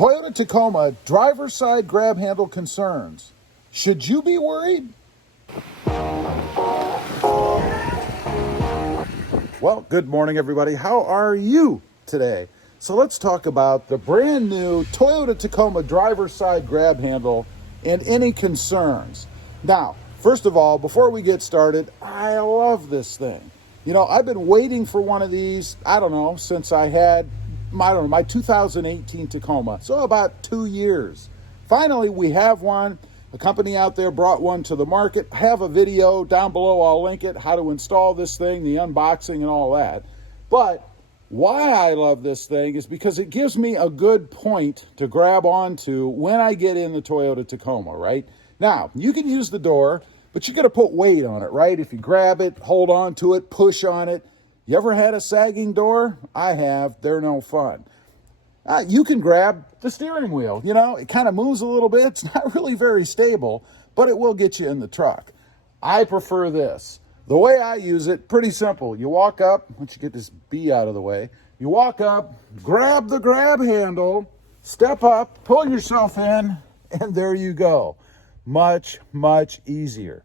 Toyota Tacoma driver's side grab handle concerns. Should you be worried? Well, good morning, everybody. How are you today? So let's talk about the brand new Toyota Tacoma driver's side grab handle and any concerns. Now, first of all, before we get started, I love this thing. You know, I've been waiting for one of these, since I had my 2018 Tacoma, so about 2 years. Finally, we have one. A company out there brought one to the market. I have a video down below, I'll link it, how to install this thing, the unboxing and all that. But why I love this thing is because it gives me a good point to grab onto when I get in the Toyota Tacoma, right? Now, you can use the door, but you got to put weight on it, right? If you grab it, hold on to it, push on it. You ever had a sagging door? I have. They're no fun. You can grab the steering wheel. You know, it kind of moves a little bit. It's not really very stable, but it will get you in the truck. I prefer this. The way I use it, pretty simple. You walk up, once you get this B out of the way, you walk up, grab the grab handle, step up, pull yourself in, and there you go. Much, much easier.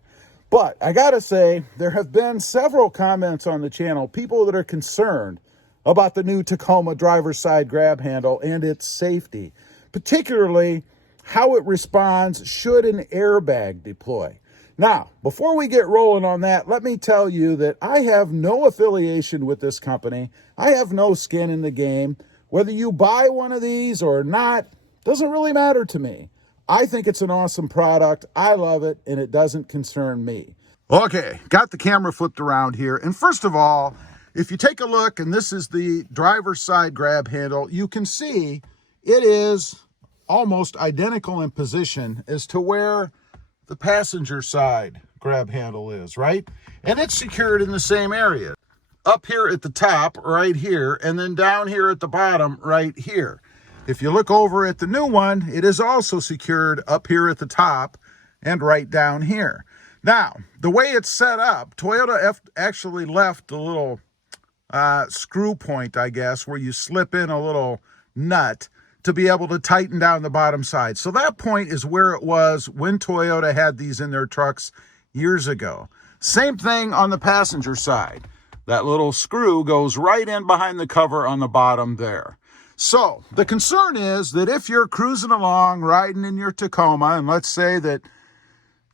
But I gotta say, there have been several comments on the channel, people that are concerned about the new Tacoma driver's side grab handle and its safety, particularly how it responds should an airbag deploy. Now, before we get rolling on that, let me tell you that I have no affiliation with this company. I have no skin in the game. Whether you buy one of these or not, doesn't really matter to me. I think it's an awesome product. I love it, and it doesn't concern me. Okay, got the camera flipped around here. And first of all, if you take a look, and this is the driver's side grab handle, you can see it is almost identical in position as to where the passenger side grab handle is, right? And it's secured in the same area. Up here at the top, right here, and then down here at the bottom, right here. If you look over at the new one, it is also secured up here at the top and right down here. Now, the way it's set up, Toyota actually left a little screw point, I guess, where you slip in a little nut to be able to tighten down the bottom side. So that point is where it was when Toyota had these in their trucks years ago. Same thing on the passenger side. That little screw goes right in behind the cover on the bottom there. So the concern is that if you're cruising along, riding in your Tacoma, and let's say that,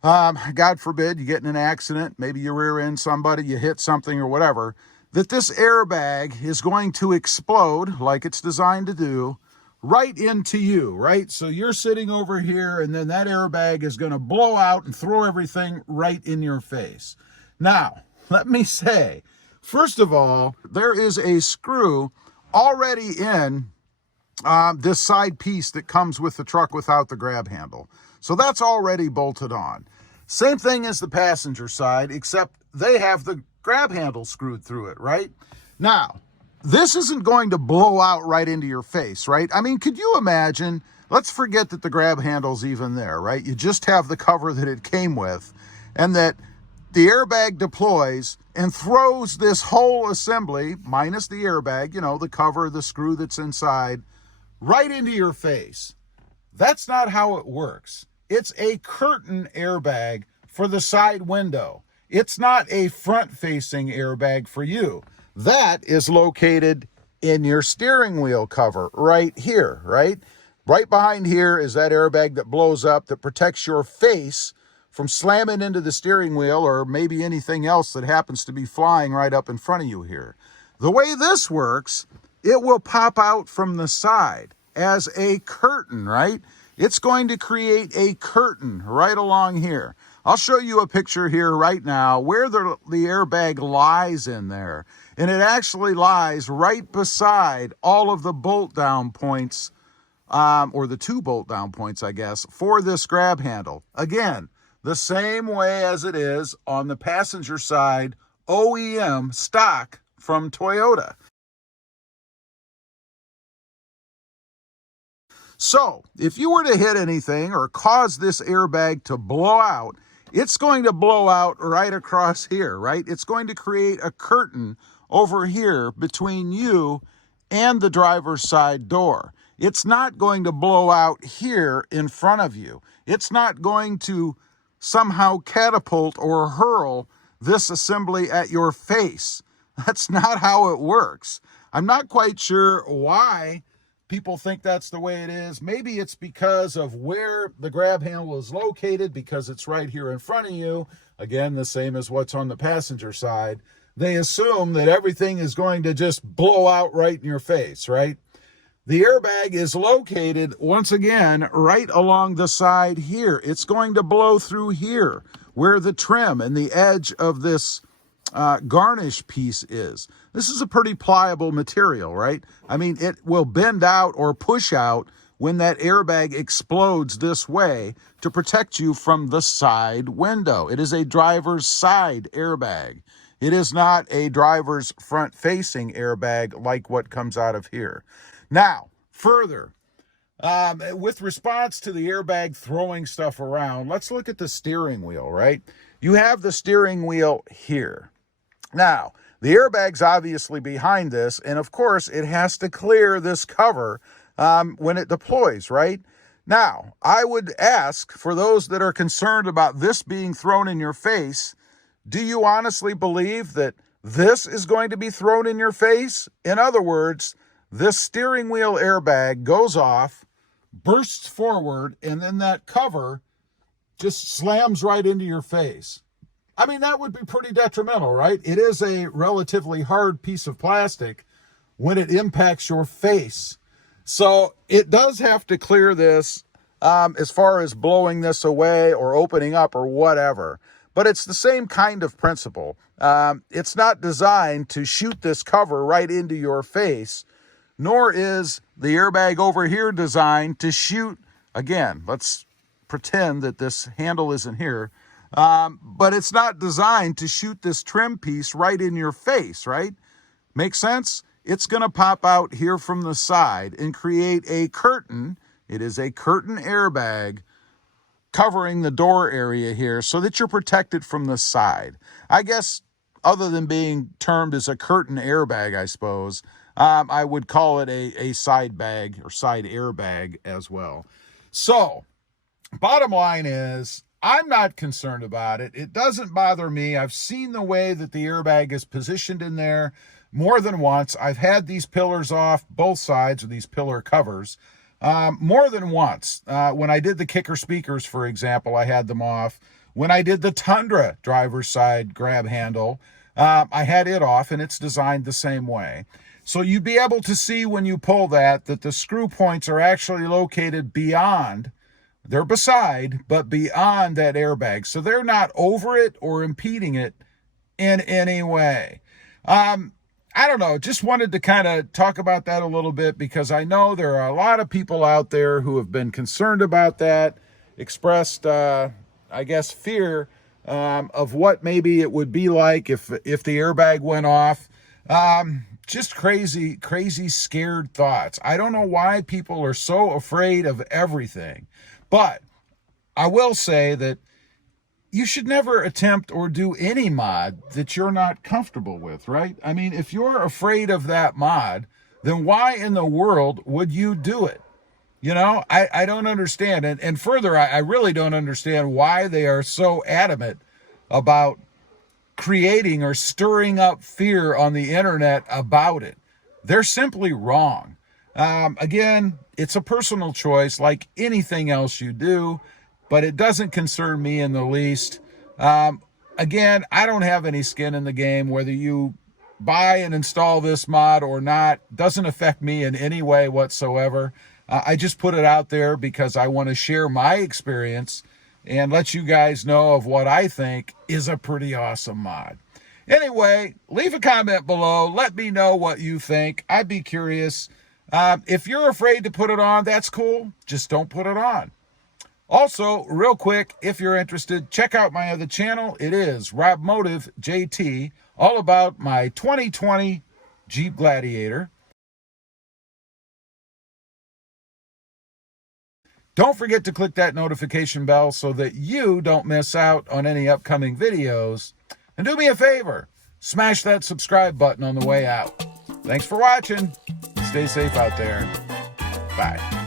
God forbid, you get in an accident, maybe you rear end somebody, you hit something or whatever, that this airbag is going to explode like it's designed to do right into you, right? So you're sitting over here and then that airbag is going to blow out and throw everything right in your face. Now, let me say, first of all, there is a screw already in this side piece that comes with the truck without the grab handle. So that's already bolted on. Same thing as the passenger side, except they have the grab handle screwed through it, right? Now, this isn't going to blow out right into your face, right? I mean, could you imagine, let's forget that the grab handle's even there, right? You just have the cover that it came with, and that the airbag deploys and throws this whole assembly, minus the airbag, you know, the cover, the screw that's inside, right into your face. That's not how it works. It's a curtain airbag for the side window. It's not a front-facing airbag for you. That is located in your steering wheel cover right here, right? Right behind here is that airbag that blows up that protects your face from slamming into the steering wheel or maybe anything else that happens to be flying right up in front of you here. The way this works, it will pop out from the side as a curtain, right? It's going to create a curtain right along here. I'll show you a picture here right now where the airbag lies in there. And it actually lies right beside all of the bolt down points, or the 2 bolt down points, I guess, for this grab handle. Again, the same way as it is on the passenger side OEM stock from Toyota. So if you were to hit anything or cause this airbag to blow out, it's going to blow out right across here, right? It's going to create a curtain over here between you and the driver's side door. it's not going to blow out here in front of you. It's not going to somehow catapult or hurl this assembly at your face. That's not how it works. I'm not quite sure why people think that's the way it is. Maybe it's because of where the grab handle is located, because it's right here in front of you. Again, the same as what's on the passenger side. They assume that everything is going to just blow out right in your face, right? The airbag is located, once again, right along the side here. It's going to blow through here, where the trim and the edge of this garnish piece is. This is a pretty pliable material, right? I mean, it will bend out or push out when that airbag explodes this way to protect you from the side window. It is a driver's side airbag. It is not a driver's front-facing airbag like what comes out of here. Now, further, with response to the airbag throwing stuff around, let's look at the steering wheel, right? You have the steering wheel here. Now, the airbag's obviously behind this, and of course, it has to clear this cover when it deploys, right? Now, I would ask, for those that are concerned about this being thrown in your face, do you honestly believe that this is going to be thrown in your face? In other words, this steering wheel airbag goes off, bursts forward, and then that cover just slams right into your face. I mean, that would be pretty detrimental, right? It is a relatively hard piece of plastic when it impacts your face. So it does have to clear this as far as blowing this away or opening up or whatever. But it's the same kind of principle. It's not designed to shoot this cover right into your face, nor is the airbag over here designed to shoot, again, let's pretend that this handle isn't here, but it's not designed to shoot this trim piece right in your face, right? Make sense? It's going to pop out here from the side and create a curtain. It is a curtain airbag covering the door area here so that you're protected from the side. I guess other than being termed as a curtain airbag, I suppose, I would call it a side bag or side airbag as well. So, bottom line is, I'm not concerned about it. It doesn't bother me. I've seen the way that the airbag is positioned in there more than once. I've had these pillars off both sides, or these pillar covers, more than once. When I did the kicker speakers, for example, I had them off. When I did the Tundra driver's side grab handle, I had it off, and it's designed the same way. So you'd be able to see when you pull that the screw points are actually located beyond, they're beside, but beyond that airbag. So they're not over it or impeding it in any way. I don't know, just wanted to kind of talk about that a little bit, because I know there are a lot of people out there who have been concerned about that, expressed, I guess, fear of what maybe it would be like if the airbag went off. Just crazy, scared thoughts. I don't know why people are so afraid of everything, but I will say that you should never attempt or do any mod that you're not comfortable with, right? I mean, if you're afraid of that mod, then why in the world would you do it? You know, I don't understand. And further, I really don't understand why they are so adamant about creating or stirring up fear on the internet about it. They're simply wrong. Again, it's a personal choice like anything else you do, but it doesn't concern me in the least. Again, I don't have any skin in the game. Whether you buy and install this mod or not doesn't affect me in any way whatsoever. I just put it out there because I want to share my experience and let you guys know of what I think is a pretty awesome mod. Anyway, leave a comment below. Let me know what you think. I'd be curious. If you're afraid to put it on, that's cool. Just don't put it on. Also, real quick, if you're interested, check out my other channel. It is RobMotive JT, all about my 2020 Jeep Gladiator. Don't forget to click that notification bell so that you don't miss out on any upcoming videos. And do me a favor, smash that subscribe button on the way out. Thanks for watching. Stay safe out there. Bye.